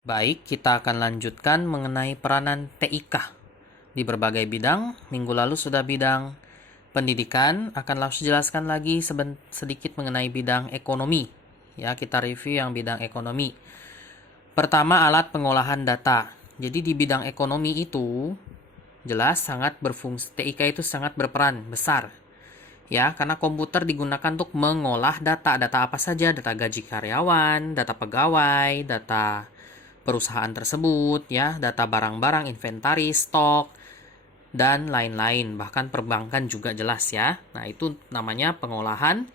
Baik, kita akan lanjutkan mengenai peranan TIK di berbagai bidang. Minggu lalu sudah bidang pendidikan, akan langsung jelaskan lagi sedikit mengenai bidang ekonomi. Ya, kita review yang bidang ekonomi. Pertama, alat pengolahan data. Jadi di bidang ekonomi itu jelas sangat berfungsi, TIK itu sangat berperan besar. Ya, karena komputer digunakan untuk mengolah data. Data apa saja? Data gaji karyawan, data pegawai, data perusahaan tersebut, ya, data barang-barang, inventaris, stok, dan lain-lain. Bahkan perbankan juga jelas ya. Nah, itu namanya pengolahan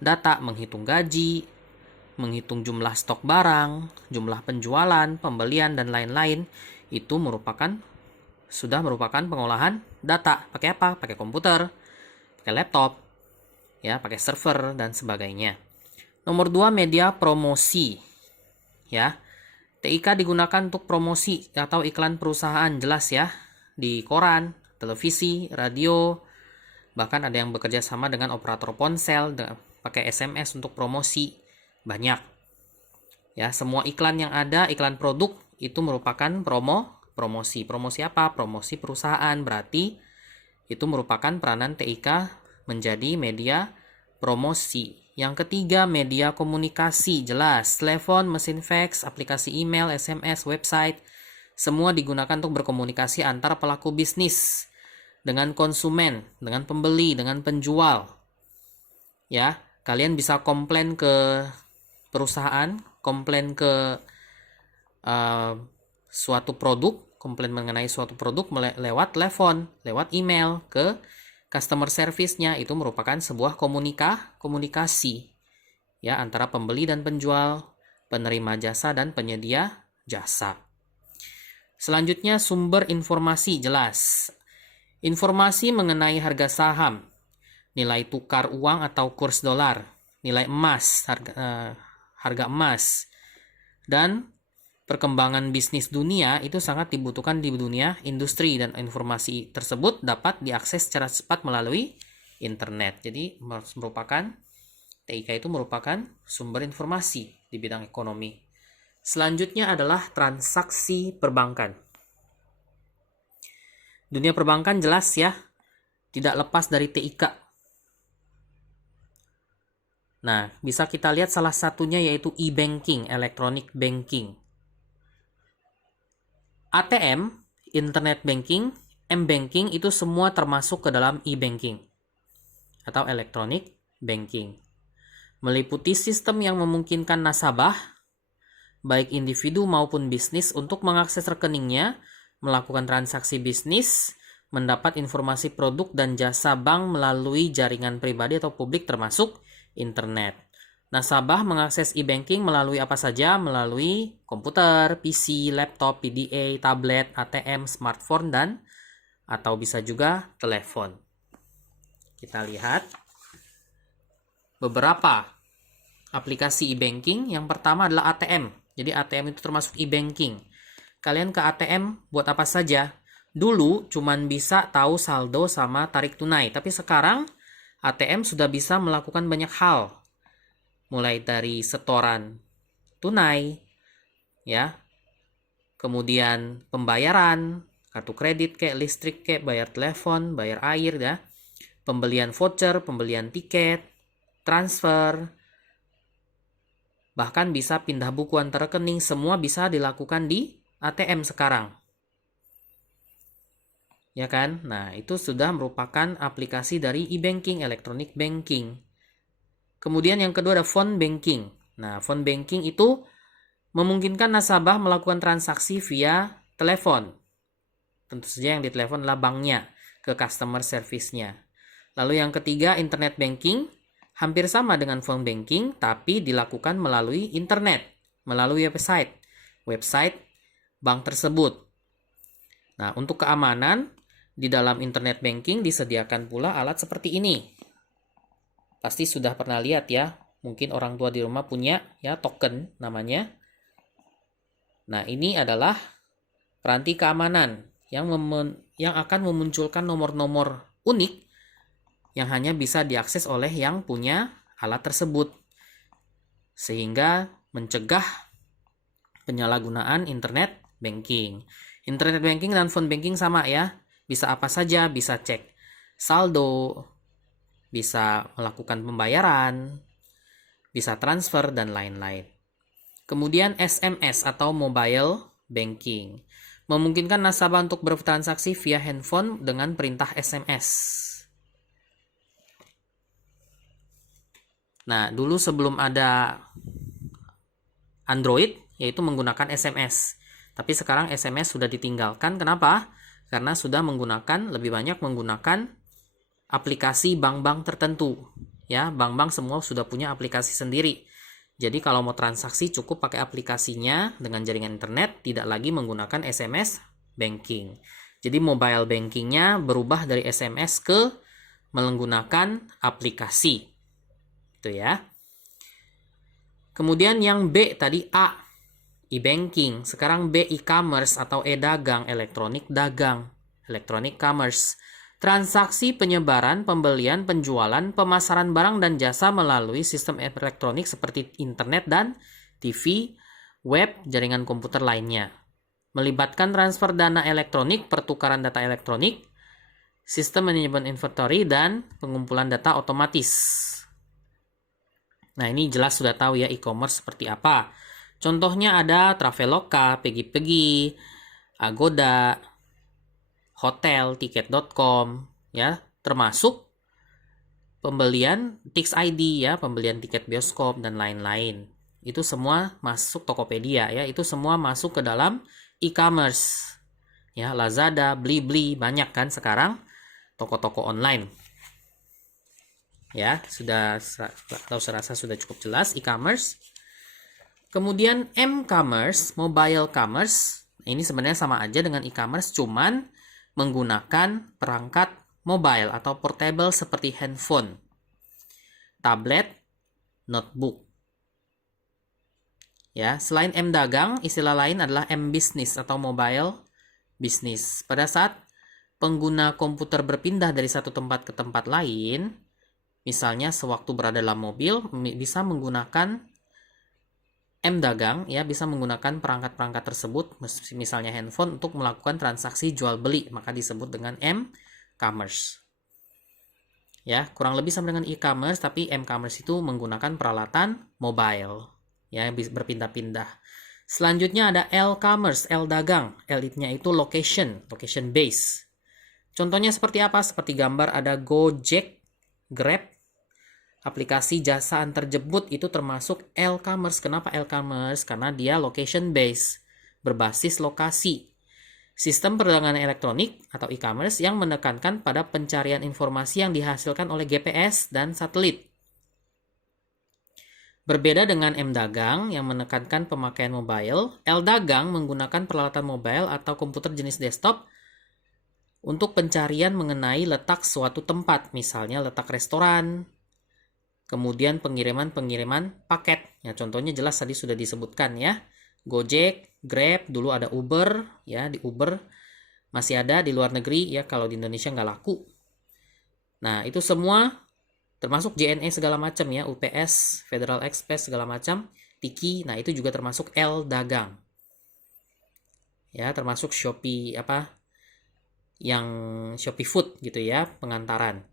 data, menghitung gaji, menghitung jumlah stok barang, jumlah penjualan, pembelian, dan lain-lain. Itu sudah merupakan pengolahan data. Pakai apa? Pakai komputer, pakai laptop, ya, pakai server, dan sebagainya. Nomor 2, media promosi. Ya, TIK digunakan untuk promosi atau iklan perusahaan, jelas ya, di koran, televisi, radio, bahkan ada yang bekerja sama dengan operator ponsel pakai SMS untuk promosi, banyak. Ya, semua iklan yang ada, iklan produk itu merupakan promosi. Promosi apa? Promosi perusahaan. Berarti itu merupakan peranan TIK menjadi media promosi. Yang ketiga, media komunikasi. Jelas, telepon, mesin fax, aplikasi email, SMS, website, semua digunakan untuk berkomunikasi antar pelaku bisnis dengan konsumen, dengan pembeli, dengan penjual. Ya, kalian bisa komplain ke perusahaan, komplain ke suatu produk, komplain mengenai suatu produk lewat telepon, lewat email ke customer service-nya. Itu merupakan sebuah komunikasi ya antara pembeli dan penjual, penerima jasa dan penyedia jasa. Selanjutnya, sumber informasi. Jelas, informasi mengenai harga saham, nilai tukar uang atau kurs dolar, nilai emas, harga emas, dan perkembangan bisnis dunia itu sangat dibutuhkan di dunia industri, dan informasi tersebut dapat diakses secara cepat melalui internet. Jadi TIK itu merupakan sumber informasi di bidang ekonomi. Selanjutnya adalah transaksi perbankan. Dunia perbankan jelas ya, tidak lepas dari TIK. Nah, bisa kita lihat salah satunya yaitu e-banking, electronic banking. ATM, internet banking, m-banking itu semua termasuk ke dalam e-banking atau electronic banking. Meliputi sistem yang memungkinkan nasabah, baik individu maupun bisnis, untuk mengakses rekeningnya, melakukan transaksi bisnis, mendapat informasi produk dan jasa bank melalui jaringan pribadi atau publik termasuk internet. Nasabah mengakses e-banking melalui apa saja? Melalui komputer, PC, laptop, PDA, tablet, ATM, smartphone, dan atau bisa juga telepon. Kita lihat beberapa aplikasi e-banking. Yang pertama adalah ATM. Jadi ATM itu termasuk e-banking. Kalian ke ATM buat apa saja? Dulu cuman bisa tahu saldo sama tarik tunai, tapi sekarang ATM sudah bisa melakukan banyak hal. Mulai dari setoran tunai, ya, kemudian pembayaran, kartu kredit kayak listrik kayak bayar telepon, bayar air, ya, pembelian voucher, pembelian tiket, transfer, bahkan bisa pindah buku antar rekening, semua bisa dilakukan di ATM sekarang. Ya kan? Nah, itu sudah merupakan aplikasi dari e-banking, electronic banking. Kemudian yang kedua ada phone banking. Nah, phone banking itu memungkinkan nasabah melakukan transaksi via telepon. Tentu saja yang ditelepon adalah banknya ke customer service-nya. Lalu yang ketiga, internet banking. Hampir sama dengan phone banking, tapi dilakukan melalui internet, melalui website bank tersebut. Nah, untuk keamanan, di dalam internet banking disediakan pula alat seperti ini. Pasti sudah pernah lihat ya, mungkin orang tua di rumah punya ya, token namanya. Nah, ini adalah peranti keamanan yang akan memunculkan nomor-nomor unik yang hanya bisa diakses oleh yang punya alat tersebut, sehingga mencegah penyalahgunaan internet banking. Internet banking dan phone banking sama ya. Bisa apa saja, bisa cek saldo, bisa melakukan pembayaran, bisa transfer, dan lain-lain. Kemudian SMS atau mobile banking. Memungkinkan nasabah untuk bertransaksi via handphone dengan perintah SMS. Nah, dulu sebelum ada Android, yaitu menggunakan SMS. Tapi sekarang SMS sudah ditinggalkan. Kenapa? Karena sudah lebih banyak menggunakan aplikasi bank-bank tertentu. Ya, bank-bank semua sudah punya aplikasi sendiri. Jadi kalau mau transaksi cukup pakai aplikasinya dengan jaringan internet, tidak lagi menggunakan SMS banking. Jadi mobile bankingnya berubah dari SMS ke menggunakan aplikasi. Itu ya. Kemudian yang B tadi A, e-banking. Sekarang B, e-commerce atau e-dagang, elektronik dagang, electronic commerce. Transaksi penyebaran, pembelian, penjualan, pemasaran barang dan jasa melalui sistem elektronik seperti internet dan TV, web, jaringan komputer lainnya. Melibatkan transfer dana elektronik, pertukaran data elektronik, sistem manajemen inventory, dan pengumpulan data otomatis. Nah, ini jelas sudah tahu ya e-commerce seperti apa. Contohnya ada Traveloka, Pegi-Pegi, Agoda, hotel, tiket.com, ya, termasuk pembelian Tix ID ya, pembelian tiket bioskop dan lain-lain. Itu semua masuk Tokopedia ya, itu semua masuk ke dalam e-commerce. Ya, Lazada, Blibli, banyak kan sekarang toko-toko online. Ya, saya rasa sudah cukup jelas e-commerce. Kemudian m-commerce, mobile commerce. Ini sebenarnya sama aja dengan e-commerce, cuman menggunakan perangkat mobile atau portable seperti handphone, tablet, notebook. Ya, selain m-dagang, istilah lain adalah m-business atau mobile business. Pada saat pengguna komputer berpindah dari satu tempat ke tempat lain, misalnya sewaktu berada dalam mobil, bisa menggunakan m-dagang, ya, bisa menggunakan perangkat-perangkat tersebut, misalnya handphone, untuk melakukan transaksi jual beli, maka disebut dengan m-commerce. Ya, kurang lebih sama dengan e-commerce, tapi m-commerce itu menggunakan peralatan mobile, ya, berpindah-pindah. Selanjutnya ada l-commerce, l-dagang. L-nya itu location base. Contohnya seperti apa? Seperti gambar ada Gojek, Grab, aplikasi jasa antar jemput, itu termasuk l-commerce. Kenapa l-commerce? Karena dia location base, berbasis lokasi. Sistem perdagangan elektronik atau e-commerce yang menekankan pada pencarian informasi yang dihasilkan oleh GPS dan satelit. Berbeda dengan m-dagang yang menekankan pemakaian mobile, l-dagang menggunakan peralatan mobile atau komputer jenis desktop untuk pencarian mengenai letak suatu tempat, misalnya letak restoran, kemudian pengiriman paket. Ya, contohnya jelas tadi sudah disebutkan ya. Gojek, Grab, dulu ada Uber, ya, di Uber masih ada di luar negeri ya, kalau di Indonesia nggak laku. Nah, itu semua termasuk JNE segala macam ya, UPS, Federal Express segala macam, Tiki, nah itu juga termasuk l-dagang. Ya, termasuk Shopee yang Shopee Food gitu ya, pengantaran.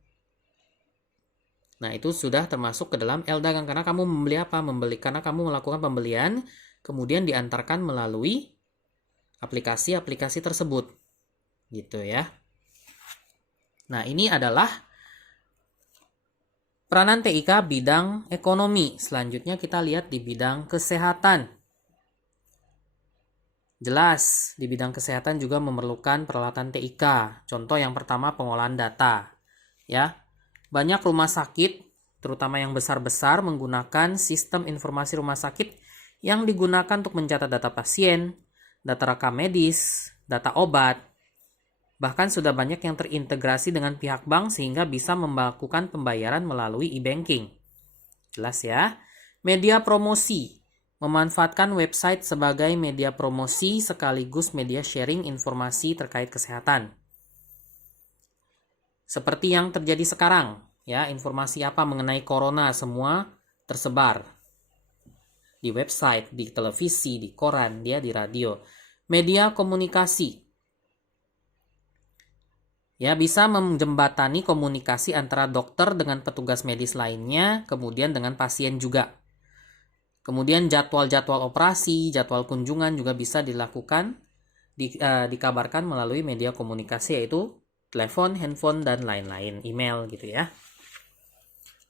Nah, itu sudah termasuk ke dalam l-dagang karena kamu membeli karena kamu melakukan pembelian kemudian diantarkan melalui aplikasi-aplikasi tersebut. Gitu ya. Nah, ini adalah peranan TIK bidang ekonomi. Selanjutnya kita lihat di bidang kesehatan. Jelas, di bidang kesehatan juga memerlukan peralatan TIK. Contoh yang pertama, pengolahan data. Ya, banyak rumah sakit, terutama yang besar-besar, menggunakan sistem informasi rumah sakit yang digunakan untuk mencatat data pasien, data rekam medis, data obat. Bahkan sudah banyak yang terintegrasi dengan pihak bank sehingga bisa melakukan pembayaran melalui e-banking. Jelas ya. Media promosi. Memanfaatkan website sebagai media promosi sekaligus media sharing informasi terkait kesehatan. Seperti yang terjadi sekarang, ya, informasi apa mengenai corona semua tersebar di website, di televisi, di koran, dia di radio. Media komunikasi. Ya, bisa menjembatani komunikasi antara dokter dengan petugas medis lainnya, kemudian dengan pasien juga. Kemudian jadwal-jadwal operasi, jadwal kunjungan juga bisa dilakukan, dikabarkan melalui media komunikasi, yaitu telepon, handphone, dan lain-lain, email gitu ya.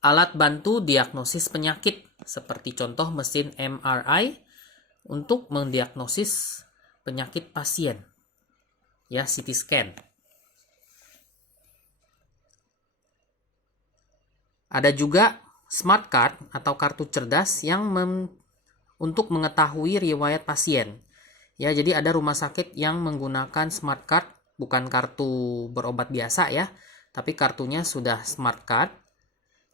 Alat bantu diagnosis penyakit, seperti contoh mesin MRI untuk mendiagnosis penyakit pasien. Ya, CT scan. Ada juga smart card atau kartu cerdas yang untuk mengetahui riwayat pasien. Ya, jadi ada rumah sakit yang menggunakan smart card, bukan kartu berobat biasa ya, tapi kartunya sudah smart card.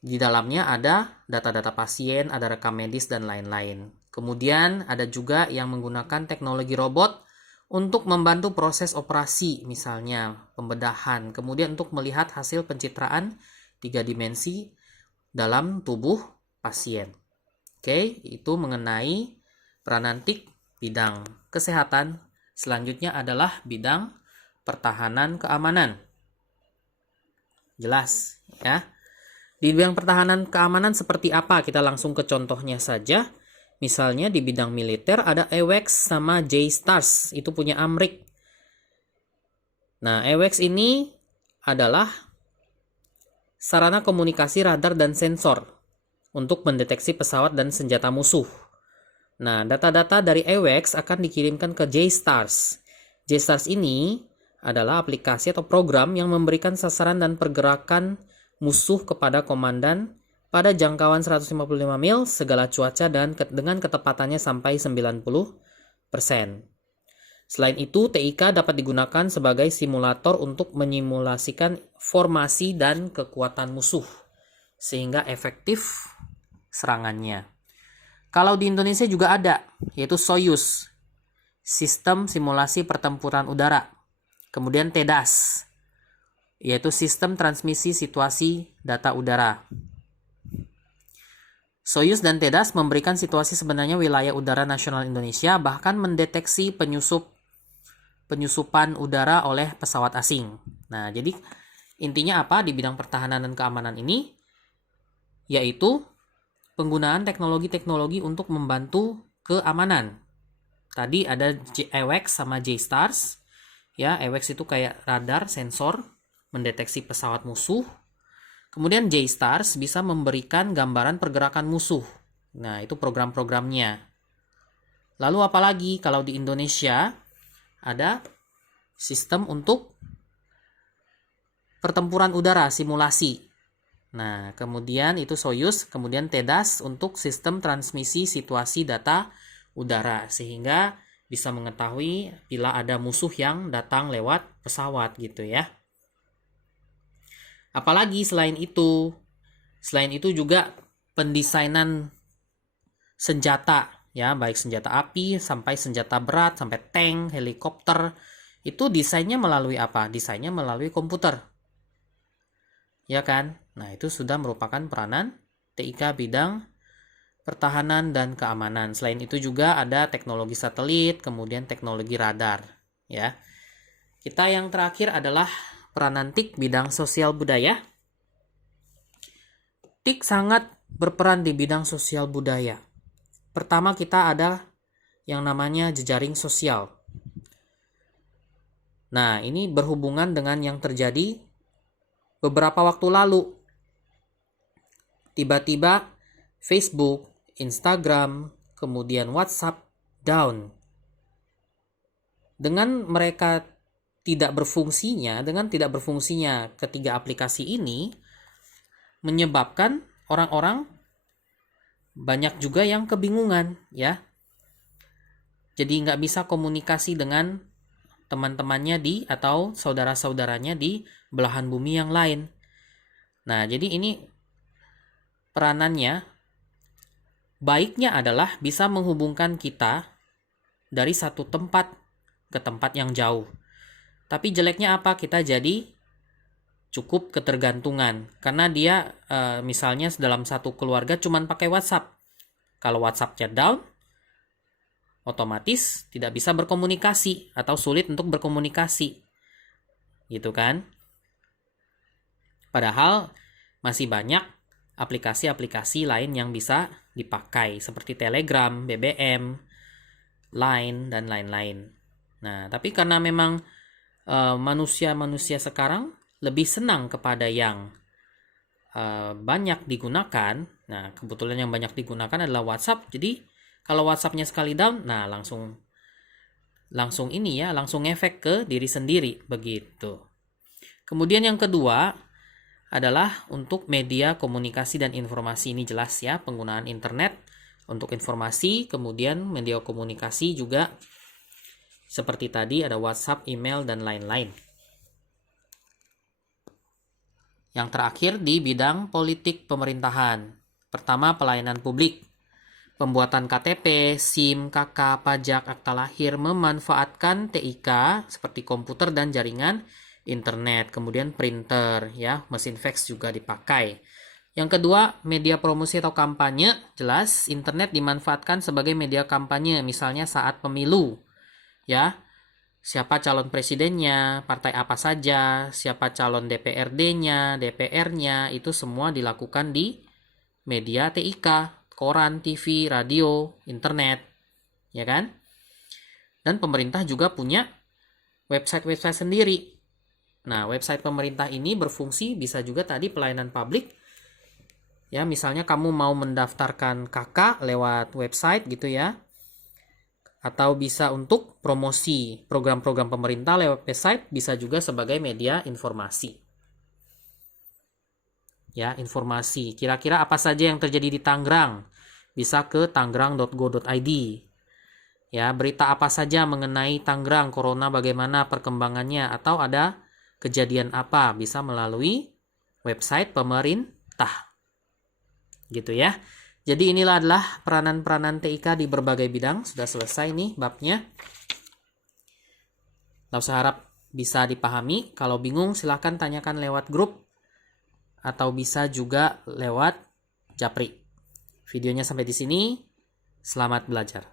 Di dalamnya ada data-data pasien, ada rekam medis dan lain-lain. Kemudian ada juga yang menggunakan teknologi robot untuk membantu proses operasi, misalnya pembedahan. Kemudian untuk melihat hasil pencitraan 3 dimensi dalam tubuh pasien. Oke, itu mengenai peranan TIK bidang kesehatan. Selanjutnya adalah bidang pertahanan keamanan. Jelas ya. Di bidang pertahanan keamanan seperti apa? Kita langsung ke contohnya saja. Misalnya di bidang militer ada AWACS sama JSTARS. Itu punya Amrik. Nah, AWACS ini adalah sarana komunikasi radar dan sensor untuk mendeteksi pesawat dan senjata musuh. Nah, data-data dari AWACS akan dikirimkan ke JSTARS. JSTARS ini adalah aplikasi atau program yang memberikan sasaran dan pergerakan musuh kepada komandan pada jangkauan 155 mil segala cuaca dan dengan ketepatannya sampai 90%. Selain itu, TIK dapat digunakan sebagai simulator untuk menyimulasikan formasi dan kekuatan musuh, sehingga efektif serangannya. Kalau di Indonesia juga ada, yaitu Soyuz, Sistem Simulasi Pertempuran Udara. Kemudian TEDAS, yaitu Sistem Transmisi Situasi Data Udara. Soyuz dan TEDAS memberikan situasi sebenarnya wilayah udara nasional Indonesia, bahkan mendeteksi penyusupan udara oleh pesawat asing. Nah, jadi intinya apa di bidang pertahanan dan keamanan ini? Yaitu penggunaan teknologi-teknologi untuk membantu keamanan. Tadi ada AWACS sama JSTARS. Ya, AWACS itu kayak radar, sensor, mendeteksi pesawat musuh. Kemudian JSTARS bisa memberikan gambaran pergerakan musuh. Nah, itu program-programnya. Lalu apalagi kalau di Indonesia ada sistem untuk pertempuran udara, simulasi. Nah, kemudian itu Soyuz, kemudian TEDAS untuk sistem transmisi situasi data udara, sehingga bisa mengetahui bila ada musuh yang datang lewat pesawat gitu ya. Apalagi selain itu juga pendesainan senjata ya, baik senjata api sampai senjata berat, sampai tank, helikopter, itu desainnya melalui apa? Desainnya melalui komputer. Ya kan? Nah, itu sudah merupakan peranan TIK bidang pertahanan dan keamanan. Selain itu juga ada teknologi satelit, kemudian teknologi radar, ya. Kita yang terakhir adalah peranan TIK bidang sosial budaya. TIK sangat berperan di bidang sosial budaya. Pertama, kita ada yang namanya jejaring sosial. Nah, ini berhubungan dengan yang terjadi beberapa waktu lalu. Tiba-tiba Facebook, Instagram, kemudian WhatsApp down. Dengan tidak berfungsinya ketiga aplikasi ini menyebabkan orang-orang banyak juga yang kebingungan ya. Jadi nggak bisa komunikasi dengan teman-temannya atau saudara-saudaranya di belahan bumi yang lain. Nah, jadi ini peranannya, baiknya adalah bisa menghubungkan kita dari satu tempat ke tempat yang jauh. Tapi jeleknya apa? Kita jadi cukup ketergantungan. Karena dia misalnya dalam satu keluarga cuma pakai WhatsApp. Kalau WhatsApp-nya down, otomatis tidak bisa berkomunikasi atau sulit untuk berkomunikasi. Gitu kan? Padahal masih banyak aplikasi-aplikasi lain yang bisa dipakai seperti Telegram, BBM, Line, dan lain-lain. Nah, tapi karena memang manusia-manusia sekarang lebih senang kepada yang banyak digunakan. Nah, kebetulan yang banyak digunakan adalah WhatsApp. Jadi, kalau WhatsApp-nya sekali down, nah langsung efek ke diri sendiri begitu. Kemudian yang kedua adalah untuk media komunikasi dan informasi. Ini jelas ya, penggunaan internet untuk informasi, kemudian media komunikasi juga seperti tadi ada WhatsApp, email, dan lain-lain. Yang terakhir di bidang politik pemerintahan. Pertama, pelayanan publik. Pembuatan KTP, SIM, KK, pajak, akta lahir memanfaatkan TIK seperti komputer dan jaringan internet, kemudian printer, ya, mesin fax juga dipakai. Yang kedua, media promosi atau kampanye. Jelas, internet dimanfaatkan sebagai media kampanye, misalnya saat pemilu, ya. Siapa calon presidennya, partai apa saja, siapa calon DPRD-nya, DPR-nya, itu semua dilakukan di media TIK. Koran, TV, radio, internet, ya kan? Dan pemerintah juga punya website-website sendiri. Nah, website pemerintah ini berfungsi bisa juga tadi pelayanan publik. Ya, misalnya kamu mau mendaftarkan KK lewat website gitu ya. Atau bisa untuk promosi program-program pemerintah lewat website, bisa juga sebagai media informasi. Ya, informasi. Kira-kira apa saja yang terjadi di Tangerang? Bisa ke tangerang.go.id. Ya, berita apa saja mengenai Tangerang, corona bagaimana perkembangannya, atau ada kejadian apa, bisa melalui website pemerintah. Gitu ya. Jadi inilah adalah peranan-peranan TIK di berbagai bidang. Sudah selesai nih babnya. Lalu saya harap bisa dipahami. Kalau bingung silahkan tanyakan lewat grup atau bisa juga lewat Japri. Videonya sampai di sini. Selamat belajar.